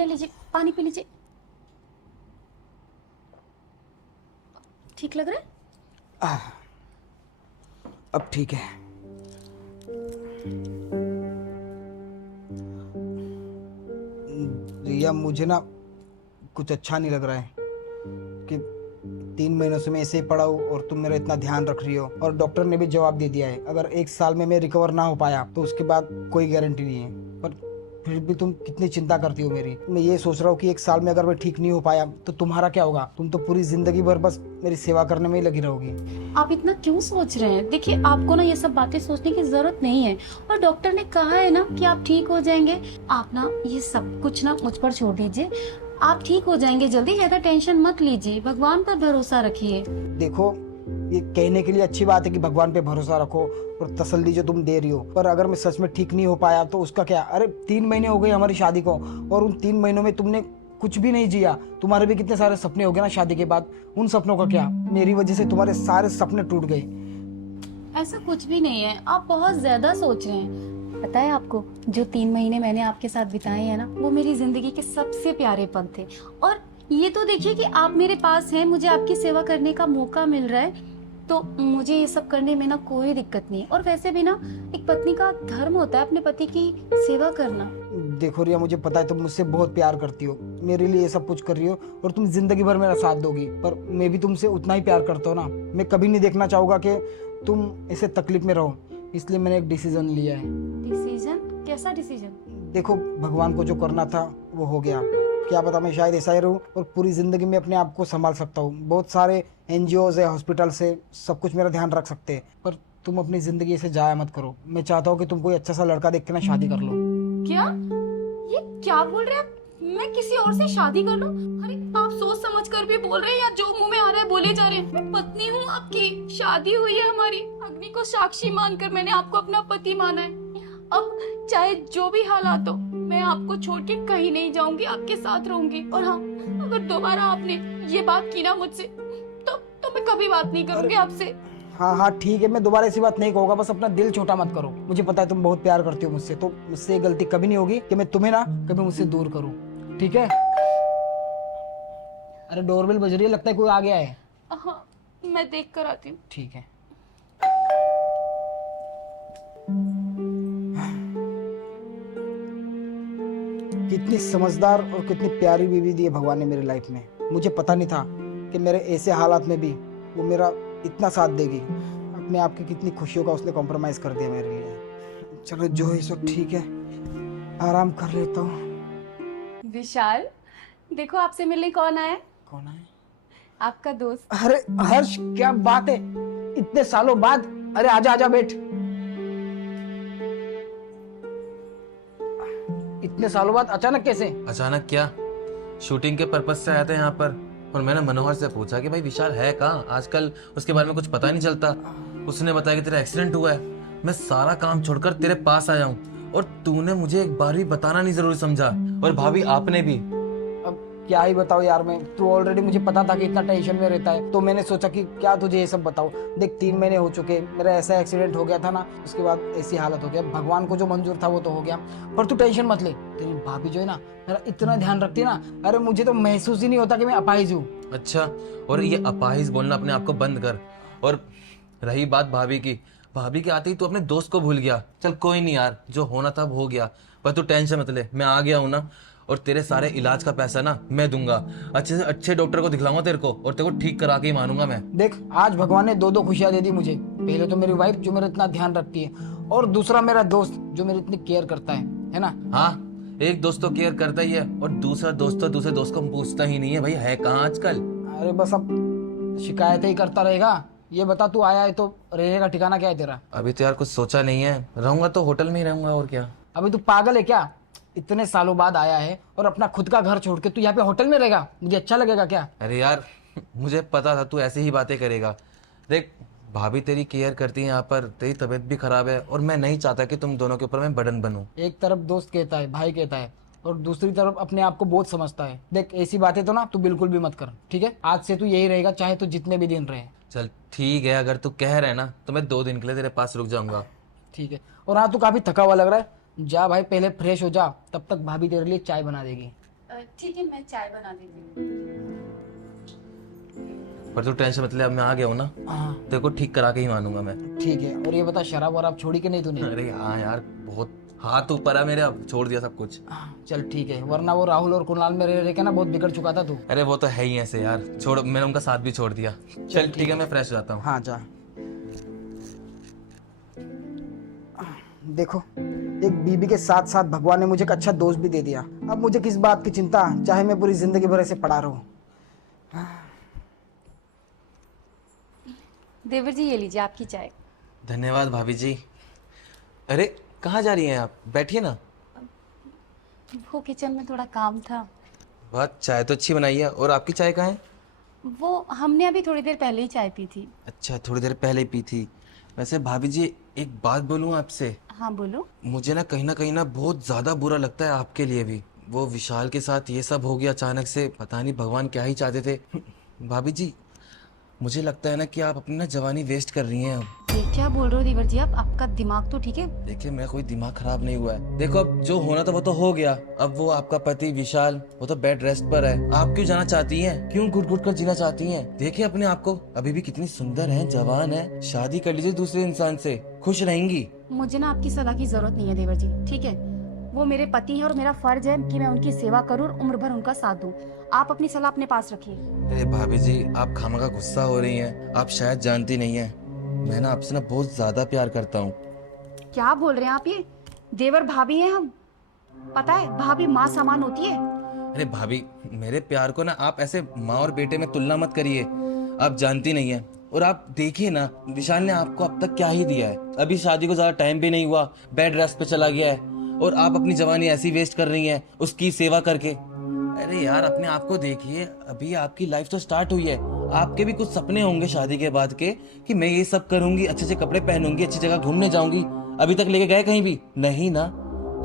ये लीजिए, पानी पी लीजिए। ठीक लग रहा है? अब ठीक है। रिया, मुझे ना कुछ अच्छा नहीं लग रहा है कि 3 महीनों से मैं ऐसे ही पड़ा हूँ और तुम मेरा इतना ध्यान रख रही हो। और डॉक्टर ने भी जवाब दे दिया है, अगर 1 साल में मैं रिकवर ना हो पाया तो उसके बाद कोई गारंटी नहीं है। पर फिर भी तुम कितनी चिंता करती हो मेरी। मैं ये सोच रहा हूँ कि 1 साल में अगर मैं ठीक नहीं हो पाया तो तुम्हारा क्या होगा? तुम तो पूरी जिंदगी भर बस मेरी सेवा करने में ही लगी रहोगी। आप इतना क्यों सोच रहे हैं? देखिए, आपको ना ये सब बातें सोचने की जरूरत नहीं है। और डॉक्टर ने कहा है ना कि आप ठीक हो जाएंगे। आप ना ये सब कुछ ना मुझ पर छोड़ दीजिए। आप ठीक हो जाएंगे जल्दी, ज्यादा टेंशन मत लीजिए, भगवान पर भरोसा रखिए। देखो, ये कहने के लिए अच्छी बात है कि भगवान पे भरोसा रखो और तसल्ली जो तुम दे रही हो, पर अगर मैं सच में ठीक नहीं हो पाया तो उसका क्या? अरे 3 महीने हो गए हमारी शादी को और उन 3 महीनों में तुमने कुछ भी नहीं जिया। तुम्हारे भी कितने सारे सपने हो गए ना शादी के बाद, उन सपनों का क्या? मेरी वजह से तुम्हारे सारे सपने टूट गए। ऐसा कुछ भी नहीं है, आप बहुत ज्यादा सोच रहे हैं। पता है आपको, जो 3 महीने मैंने आपके साथ बिताए हैं ना, वो मेरी जिंदगी के सबसे प्यारे पल थे। और ये तो देखिए कि आप मेरे पास हैं, मुझे आपकी सेवा करने का मौका मिल रहा है, तो मुझे ये सब करने में ना कोई दिक्कत नहीं है। और वैसे भी ना, एक पत्नी का धर्म होता है अपने पति की सेवा करना। देखो रिया, मुझे पता है तुम मुझसे बहुत प्यार करती हो, मेरे लिए ये सब कुछ कर रही हो और तुम जिंदगी भर मेरा साथ दोगी, पर मैं भी तुमसे उतना ही प्यार करता हूँ ना। मैं कभी नहीं देखना चाहूंगा कि तुम ऐसे तकलीफ में रहो, इसलिए मैंने एक डिसीजन लिया है। डिसीजन? कैसा डिसीजन? देखो, भगवान को जो करना था वो हो गया। क्या पता मैं शायद ऐसा ही रहूं और पूरी जिंदगी में अपने आप को संभाल सकता हूँ। बहुत सारे NGOs है, हॉस्पिटल से सब कुछ मेरा ध्यान रख सकते हैं, पर तुम अपनी जिंदगी से जाया मत करो। मैं चाहता हूँ कि तुम कोई अच्छा सा लड़का देख के ना शादी कर लो। क्या? ये क्या बोल रहे हैं आप? मैं किसी और से शादी कर लूं? अरे, आप सोच समझ कर भी बोल रहे हैं या जो मुंह में आ रहा है बोले जा रहे हैं? मैं पत्नी हूँ आपकी, शादी हुई है हमारी, अग्नि को साक्षी मानकर मैंने आपको अपना पति माना है। अब चाहे जो भी हालात हो, मैं आपको छोड़ के कहीं नहीं जाऊंगी, आपके साथ रहूंगी। और हाँ, अगर दोबारा आपने ये बात की ना मुझसे, तो मैं कभी बात नहीं करूंगी आपसे। हाँ हाँ ठीक है, मैं दोबारा ऐसी बात नहीं कहूँगा, बस अपना दिल छोटा मत करो। मुझे पता है तुम बहुत प्यार करती हो मुझसे, तो मुझसे ये गलती कभी नहीं होगी कि मैं तुम्हें ना कभी मुझसे दूर करूँ, ठीक है? अरे डोरबेल बज रही है, लगता है कोई आ गया है। हाँ, मैं देख कर आती हूँ। ठीक है। कितनी समझदार और कितनी प्यारी बीवी दी है भगवान ने मेरी लाइफ में। मुझे पता नहीं था कि मेरे ऐसे हालात में भी वो मेरा इतना साथ देगी। अपने आप की कितनी खुशियों का उसने कॉम्प्रोमाइज कर दिया मेरे लिए। चलो जो है सो ठीक है, आराम कर लेता हूँ। विशाल, देखो आपसे मिलने कौन आया है? कौन है? आपका दोस्त। अरे हर्ष, क्या बात है, इतने सालों बाद। अरे आजा आजा, बैठ। इतने सालों बाद अचानक कैसे? अचानक क्या, शूटिंग के पर्पज से आया था यहाँ पर और मैंने मनोहर से पूछा कि भाई विशाल है कहाँ, आजकल उसके बारे में कुछ पता नहीं चलता। उसने बताया कि तेरा एक्सीडेंट हुआ है। मैं सारा काम छोड़कर तेरे पास आया हूँ और तूने मुझे एक बार भी बताना नहीं जरूरी समझा, और भाभी आपने भी। अब क्या ही बताओ यार, मैं तू ऑलरेडी मुझे पता था कि इतना टेंशन में रहता है, तो मैंने सोचा कि क्या तुझे ये सब बताऊं। देख 3 महीने हो चुके, मेरा ऐसा एक्सीडेंट हो गया था ना, उसके बाद ऐसी हालत हो गया। भगवान को जो मंजूर था वो तो हो गया, पर तू टेंशन मत ले। तेरी भाभी जो है ना, मेरा इतना ध्यान रखती है ना, अरे मुझे तो महसूस ही नहीं होता कि मैं अपाहिज हूँ। अच्छा, और ये अपाहिज बोलना अपने आप को बंद कर। और रही बात भाभी की, भाभी के आते ही तू अपने दोस्त को भूल गया। चल कोई नहीं यार, जो होना था वो हो गया, पर तू टेंशन मत ले, मैं आ गया हूं ना, और तेरे सारे इलाज का पैसा ना मैं दूंगा। अच्छे से अच्छे डॉक्टर को दिखलाऊंगा तेरे को, और तेरे को ठीक करा के ही मानूंगा मैं। देख, आज भगवान ने 2 खुशियां दे दी मुझे। पहले तो मेरी वाइफ जो मेरा इतना ध्यान रखती है, और दूसरा मेरा दोस्त जो मेरी इतनी केयर करता है ना? हाँ, एक दोस्त तो केयर करता ही है और दूसरा दोस्त तो दूसरे दोस्त को पूछता ही नहीं है भाई है कहाँ आजकल। अरे बस अब शिकायतें ही करता रहेगा। ये बता, तू आया है तो रहने का ठिकाना क्या है तेरा? अभी तो यार कुछ सोचा नहीं है, रहूंगा तो होटल में ही रहूंगा, और क्या। अभी तू पागल है क्या? इतने सालों बाद आया है और अपना खुद का घर छोड़ के तू यहाँ पे होटल में रहेगा? मुझे अच्छा लगेगा क्या? अरे यार, मुझे पता था तू ऐसे ही बातें करेगा। देख, भाभी तेरी केयर करती है यहाँ पर, तेरी तबीयत भी खराब है, और मैं नहीं चाहता कि तुम दोनों के ऊपर मैं बर्डन बनूं। एक तरफ दोस्त कहता है, भाई कहता है, और दूसरी तरफ अपने आप को बहुत समझता है। देख, ऐसी बातें तो ना तू बिल्कुल भी मत कर, ठीक है? आज से तू यही रहेगा, चाहे तू जितने भी दिन रहे। चल ठीक है, अगर तू कह रहे ना तो मैं 2 दिन के लिए तेरे पास रुक जाऊंगा। ठीक है। और हाँ, तू काफी थका हुआ लग रहा है, जा भाई पहले फ्रेश हो जा, तब तक भाभी तेरे लिए चाय बना देगी। ठीक है, मैं चाय बना देती हूँ। पर तू टेंशन मत ले, अब मैं आ गया हूँ ना, हाँ तेरे को ठीक करा के ही मानूंगा मैं। ठीक है। और ये बता, शराब वराब छोड़ी कि नहीं तूने? अरे हाँ यार, बहुत हाथ ऊपर है मेरे, अब छोड़ दिया सब कुछ। चल ठीक है, वरना वो राहुल और कुणाल में रह रह के ना बहुत बिगड़ चुका था तू। अरे वो तो है ही ऐसे यार, छोड़, मैंने उनका साथ भी छोड़ दिया। चल ठीक है, मैं फ्रेश हो जाता हूँ। हाँ जा। देखो, एक बीबी के साथ साथ भगवान ने मुझे एक अच्छा दोस्त भी दे दिया। अब मुझे किस बात की चिंता, चाहे मैं पूरी जिंदगी भर ऐसे पड़ा रहूं। देवर जी, ये लीजिए आपकी चाय। धन्यवाद भाभी जी। अरे कहाँ जा रही हैं आप? बैठिए ना। वो किचन में थोड़ा काम था। बहुत, चाय तो अच्छी बनाई है। और आपकी चाय कहाँ है? वो हमने अभी थोड़ी देर पहले ही चाय पी थी। अच्छा, थोड़ी देर पहले पी थी। वैसे भाभी जी, एक बात बोलूँ आपसे? हाँ बोलो। मुझे ना कहीं ना बहुत ज़्यादा बुरा लगता है आपके लिए भी। वो विशाल के साथ ये सब हो गया अचानक से, पता नहीं भगवान क्या ही चाहते थे। भाभी जी, मुझे लगता है ना कि आप अपनी ना जवानी वेस्ट कर रही हैं अब। ये क्या बोल रहे हो देवर जी आप? आपका दिमाग तो ठीक है? देखिए, मेरा कोई दिमाग खराब नहीं हुआ है। देखो, अब जो होना था वो तो हो गया। अब वो आपका पति विशाल, वो तो बेड रेस्ट पर है। आप क्यों जाना चाहती हैं? क्यों घुट घुट कर जीना चाहती हैं? देखिए अपने आप को, अभी भी कितनी सुंदर हैं, जवान है। शादी कर लीजिए दूसरे इंसान से, खुश रहेंगी। मुझे ना आपकी सलाह की जरूरत नहीं है देवर जी, ठीक है? वो मेरे पति हैं और मेरा फर्ज है कि मैं उनकी सेवा करूं और उम्र भर उनका साथ दूं। आप अपनी सलाह अपने पास रखिए। अरे भाभी जी, आप खामखा गुस्सा हो रही हैं। आप शायद जानती नहीं हैं, मैं ना आपसे ना बहुत ज्यादा प्यार करता हूँ। क्या बोल रहे हैं आप ये? देवर भाभी हैं हम। पता है, भाभी माँ समान होती है। अरे भाभी, मेरे प्यार को ना आप ऐसे माँ और बेटे में तुलना मत करिए। आप जानती नहीं है। और आप देखिए ना, विशाल ने आपको अब तक क्या ही दिया है। अभी शादी को ज्यादा टाइम भी नहीं हुआ, बेड रेस्ट पे चला गया है। और आप अपनी जवानी ऐसी वेस्ट कर रही हैं उसकी सेवा करके। अरे यार, अपने आप को देखिए, अभी आपकी लाइफ तो स्टार्ट हुई है। आपके भी कुछ सपने होंगे शादी के बाद के, कि मैं ये सब करूंगी, अच्छे अच्छे कपड़े पहनूंगी, अच्छी जगह घूमने जाऊंगी। अभी तक लेके गए कहीं भी नहीं ना।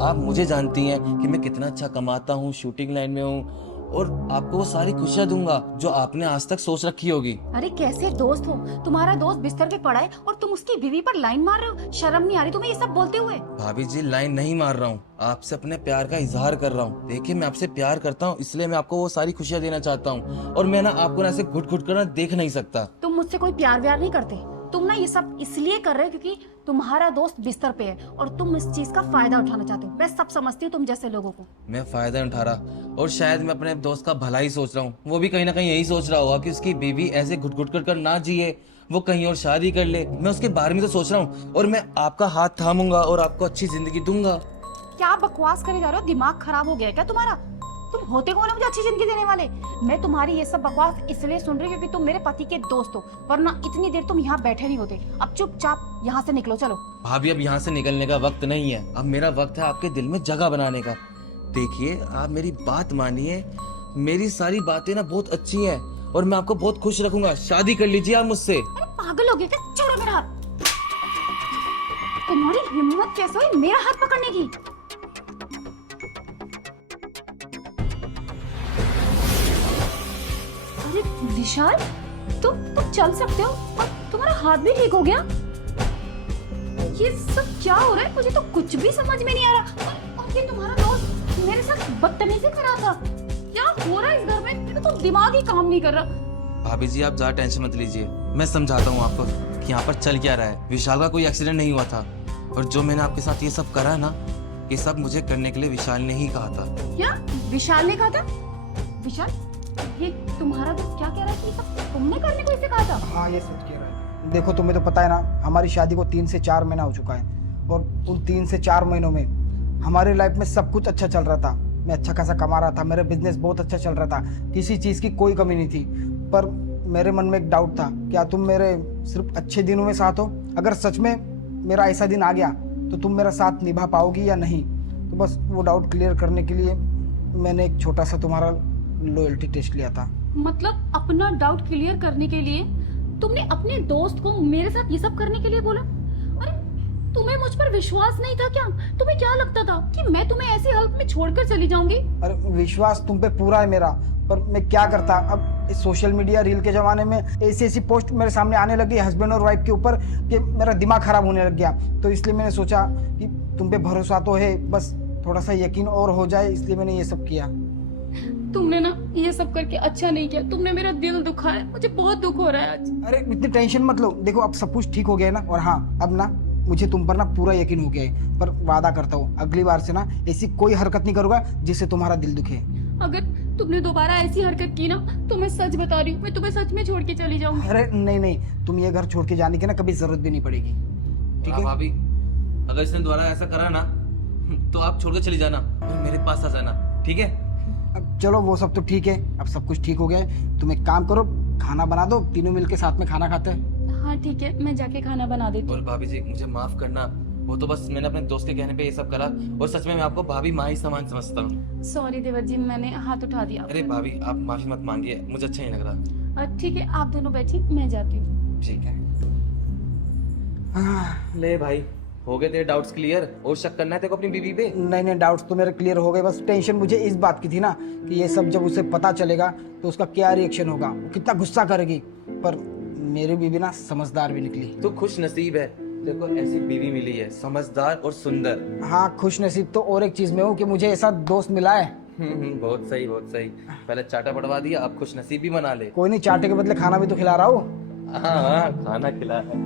आप मुझे जानती हैं कि मैं कितना अच्छा कमाता हूँ, शूटिंग लाइन में हूँ, और आपको वो सारी खुशियां दूंगा जो आपने आज तक सोच रखी होगी। अरे कैसे दोस्त हो? तुम्हारा दोस्त बिस्तर पे पड़ा है और तुम उसकी बीवी पर लाइन मार रहे हो। शर्म नहीं आ रही तुम्हें ये सब बोलते हुए? भाभी जी, लाइन नहीं मार रहा हूँ, आपसे अपने प्यार का इजहार कर रहा हूँ। देखिए, मैं आपसे प्यार करता हूँ, इसलिए मैं आपको वो सारी खुशियां देना चाहता हूँ। और मैं ना आपको ना ऐसे घुट घुट कर ना देख नहीं सकता। तुम मुझसे कोई प्यार व्यार नहीं करते। तुम ना ये सब इसलिए कर रहे हो क्योंकि तुम्हारा दोस्त बिस्तर पे है और तुम इस चीज का फायदा उठाना चाहते हो। मैं सब समझती हूँ तुम जैसे लोगों को। मैं फायदा नहीं उठा रहा, और शायद मैं अपने दोस्त का भला ही सोच रहा हूँ। वो भी कहीं ना कहीं यही सोच रहा होगा कि उसकी बीवी ऐसे घुट घुट कर ना जिए, वो कहीं और शादी कर ले। मैं उसके बारे में तो सोच रहा हूँ, और मैं आपका हाथ थामूंगा और आपको अच्छी जिंदगी दूंगा। क्या बकवास करे जा रहे हो? दिमाग खराब हो गया है क्या तुम्हारा? तुम होते कौन हो मुझे अच्छी जिंदगी देने वाले? मैं तुम्हारी ये सब बकवास इसलिए सुन रही हूँ क्योंकि तुम मेरे पति के दोस्त हो, वरना इतनी देर तुम यहाँ बैठे नहीं होते। अब चुपचाप यहाँ से निकलो, चलो। भाभी, अब यहाँ से निकलने का वक्त नहीं है। अब मेरा वक्त है आपके दिल में जगह बनाने का। देखिए, आप मेरी बात मानिए, मेरी सारी बातें ना बहुत अच्छी हैं और मैं आपको बहुत खुश रखूंगा। शादी कर लीजिए आप मुझसे। अरे पागल हो गए क्या? छोड़ो मेरा हाथ। तुम्हारी हिम्मत कैसे हुई मेरा हाथ पकड़ने की? अरे विशाल, तुम चल सकते हो और तुम्हारा हाथ भी ठीक हो गया? ये सब क्या हो रहा है? मुझे तो कुछ भी समझ में नहीं आ रहा। और ये तुम्हारा दोस्त मेरे साथ बदतमीजी कर रहा था। क्या हो रहा है इस घर में? मेरा तो दिमाग ही काम नहीं कर रहा। भाभी जी, आप ज्यादा टेंशन मत लीजिए, मैं समझाता हूँ आपको कि यहाँ पर चल क्या रहा है। विशाल का कोई एक्सीडेंट नहीं हुआ था, और जो मैंने आपके साथ ये सब करा है ना, ये सब मुझे करने के लिए विशाल ने ही कहा था। क्या विशाल ने कहा था? विशाल, ये तुम्हारा दोस्त क्या कह रहा है कि सब तुमने करने को इसे कहा था? हाँ, ये सच कह रहा है। देखो, तुम्हें तो पता है ना, हमारी शादी को 3 से 4 महीना हो चुका है, और उन 3 से 4 महीनों में हमारी लाइफ में सब कुछ अच्छा चल रहा था। मैं अच्छा खासा कमा रहा था, मेरा बिजनेस बहुत अच्छा चल रहा था, किसी चीज़ की कोई कमी नहीं थी। पर मेरे मन में एक डाउट था, क्या तुम मेरे सिर्फ अच्छे दिनों में साथ हो? अगर सच में मेरा ऐसा दिन आ गया तो तुम मेरा साथ निभा पाओगी या नहीं? तो बस वो डाउट क्लियर करने के लिए मैंने एक छोटा सा तुम्हारा लॉयल्टी टेस्ट लिया था। मतलब अपना डाउट क्लियर करने के लिए तुमने अपने दोस्त को मेरे साथ ये सब करने के लिए बोला? अरे तुम्हें मुझ पर विश्वास नहीं था क्या? तुम्हें क्या लगता था कि मैं तुम्हें ऐसी हालत में छोड़कर चली जाऊंगी? अरे विश्वास तुम पे पूरा है मेरा, पर मैं क्या करता। अब इस सोशल मीडिया रील के जमाने में ऐसी ऐसी पोस्ट मेरे सामने आने लगी हस्बैंड और वाइफ के ऊपर कि मेरा दिमाग खराब होने लग गया। तो इसलिए मैंने सोचा कि तुम पे भरोसा तो है, बस थोड़ा सा यकीन और हो जाए, इसलिए मैंने ये सब किया। तुमने ना ये सब करके अच्छा नहीं किया, तुमने मेरा दिल दुखाया, मुझे बहुत दुख हो रहा है आज। अरे इतनी टेंशन मत लो, देखो अब सब कुछ ठीक हो गया है ना। और हाँ, अब ना मुझे तुम पर ना पूरा यकीन हो गया है, पर वादा करता हूँ अगली बार से ना ऐसी कोई हरकत नहीं करूंगा जिससे तुम्हारा दिल दुखे। अगर तुमने दोबारा ऐसी हरकत की ना तो मैं सच बता रही हूँ, मैं तुम्हें सच में छोड़ के चली जाऊंगी। अरे नहीं नहीं, तुम ये घर छोड़ के जाने की ना कभी जरूरत भी नहीं पड़ेगी, ठीक हाँ है? भाभी, अगर इसने दोबारा ऐसा करा ना तो आप छोड़ के चली जाना और मेरे पास आ जाना, ठीक है? अब चलो वो सब तो ठीक है, अब सब कुछ ठीक हो गया है। तुम एक काम करो, खाना बना दो, तीनों मिलके साथ में खाना खाते हैं। हाँ ठीक है, मैं जाके खाना बना देती और हूँ। भाभी जी मुझे माफ करना, वो तो बस मैंने अपने दोस्त के कहने पे ये सब करा, और सच में मैं आपको भाभी माँ ही समान समझता हूँ। सॉरी देवर जी, मैंने हाथ उठा दिया। अरे भाभी आप माफी मत मांगिए, मुझे अच्छा नहीं लग रहा। ठीक है, आप दोनों बैठिए, मैं जाती हूँ। ठीक है। ले भाई, हो गए तेरे डाउट्स क्लियर? और शक करना है तेरे को अपनी बीवी पे? नहीं नहीं, डाउट्स तो मेरे क्लियर हो गए, बस टेंशन मुझे इस बात की थी ना कि ये सब जब उसे पता चलेगा तो उसका क्या रिएक्शन होगा, वो कितना गुस्सा करेगी। पर मेरी बीवी ना समझदार भी निकली। तू खुश नसीब है, देखो ऐसी बीवी मिली है, समझदार और सुंदर। हाँ, खुश नसीब तो और एक चीज में हूँ कि मुझे ऐसा दोस्त मिला है। बहुत सही बहुत सही। पहले चाटा पड़वा दिया, अब खुश नसीब भी बना ले। कोई नहीं, चाटे के बदले खाना भी तो खिला रहा हूँ। हाँ हाँ, खाना खिला है।